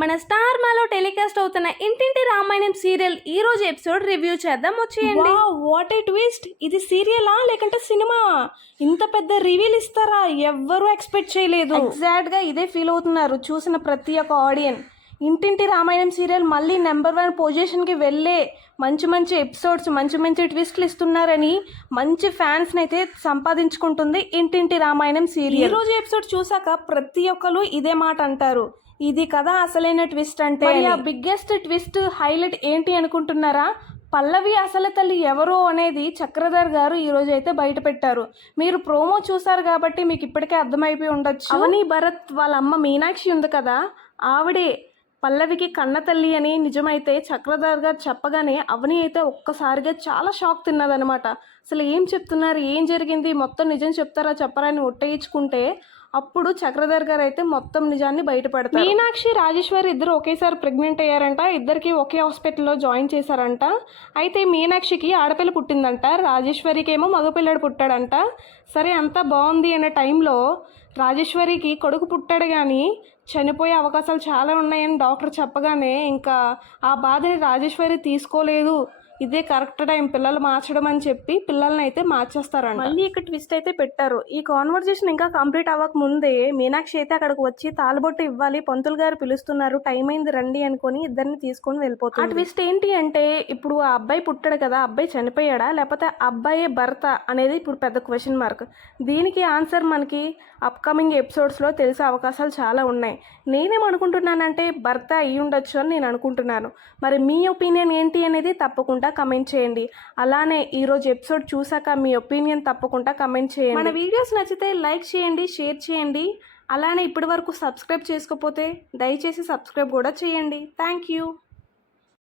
మన స్టార్ మాలో టెలికాస్ట్ అవుతున్న ఇంటింటి రామాయణం సీరియల్ ఈ రోజు ఎపిసోడ్ రివ్యూ చేద్దాం వచ్చేయండి. What a twist! ఇది సీరియలా లేకంటే సినిమా? ఇంత పెద్ద రివీల్ ఇస్తారా? ఎవ్వరూ ఎక్స్పెక్ట్ చేయలేదు. ఎగ్జాక్ట్ గా ఇదే ఫీల్ అవుతున్నారు చూసిన ప్రతి ఒక్క ఆడియన్స్. ఇంటింటి రామాయణం సీరియల్ మళ్ళీ నెంబర్ 1 పొజిషన్కి వెళ్ళే మంచి మంచి ఎపిసోడ్స్, మంచి మంచి ట్విస్ట్లు ఇస్తున్నారని మంచి ఫ్యాన్స్ని అయితే సంపాదించుకుంటుంది ఇంటింటి రామాయణం సీరియల్. ఈ రోజు ఎపిసోడ్ చూసాక ప్రతి ఒక్కరు ఇదే మాట అంటారు, ఇది కదా అసలైన ట్విస్ట్ అంటే. ఆ బిగ్గెస్ట్ ట్విస్ట్ హైలైట్ ఏంటి అనుకుంటున్నారా? పల్లవి అసలు తల్లి ఎవరో అనేది చక్రధర్ గారు ఈ రోజు అయితే బయట పెట్టారు. మీరు ప్రోమో చూసారు కాబట్టి మీకు ఇప్పటికే అర్థమైపోయి ఉండొచ్చు. అవని భరత్ వాళ్ళ అమ్మ మీనాక్షి ఉంది కదా, ఆవిడే పల్లవికి కన్న తల్లి అని నిజమైతే చక్రధర్ గారు చెప్పగానే అవని అయితే ఒక్కసారిగా చాలా షాక్ తిన్నదనమాట. అసలు ఏం చెప్తున్నారు, ఏం జరిగింది, మొత్తం నిజం చెప్తారా చెప్పరా అని ఒట్టేయించుకుంటే అప్పుడు చక్రధర్ గారు అయితే మొత్తం నిజాన్ని బయటపడతారు. మీనాక్షి రాజేశ్వరి ఇద్దరు ఒకేసారి ప్రెగ్నెంట్ అయ్యారంట, ఇద్దరికి ఒకే హాస్పిటల్లో జాయిన్ చేశారంట. అయితే మీనాక్షికి ఆడపిల్ల పుట్టిందంట, రాజేశ్వరికి ఏమో మగపిల్లడు పుట్టాడంట. సరే అంతా బాగుంది అనే టైంలో రాజేశ్వరికి కొడుకు పుట్టాడు కానీ చనిపోయే అవకాశాలు చాలా ఉన్నాయని డాక్టర్ చెప్పగానే ఇంకా ఆ బాధని రాజేశ్వరి తీసుకోలేదు. ఇదే కరెక్ట్ టైం పిల్లలు మార్చడం అని చెప్పి పిల్లల్ని అయితే మార్చేస్తారంట. మళ్ళీ ఇక్కడ ట్విస్ట్ అయితే పెట్టారు. ఈ కాన్వర్జేషన్ ఇంకా కంప్లీట్ అవ్వక ముందే మీనాక్షి అయితే అక్కడికి వచ్చి తాళబొట్టు ఇవ్వాలి, పంతులు గారు పిలుస్తున్నారు, టైం అయింది రండి అనుకొని ఇద్దరిని తీసుకొని వెళ్ళిపోతుంది. ఆ ట్విస్ట్ ఏంటి అంటే ఇప్పుడు ఆ అబ్బాయి పుట్టాడు కదా, అబ్బాయి చనిపోయాడా లేకపోతే అబ్బాయే భర్త అనేది ఇప్పుడు పెద్ద క్వశ్చన్ మార్క్. దీనికి ఆన్సర్ మనకి అప్కమింగ్ ఎపిసోడ్స్లో తెలిసే అవకాశాలు చాలా ఉన్నాయి. నేనేమనుకుంటున్నానంటే భర్త అయ్యి ఉండొచ్చు అని నేను అనుకుంటున్నాను. మరి మీ ఒపీనియన్ ఏంటి అనేది తప్పకుండా కమెంట్ చేయండి. అలానే ఈరోజు ఎపిసోడ్ చూసాక మీ ఒపీనియన్ తప్పకుండా కమెంట్ చేయండి. మన వీడియోస్ నచ్చితే లైక్ చేయండి, షేర్ చేయండి. అలానే ఇప్పటి వరకు సబ్స్క్రైబ్ చేసుకోకపోతే దయచేసి సబ్స్క్రైబ్ కూడా చేయండి. Thank you.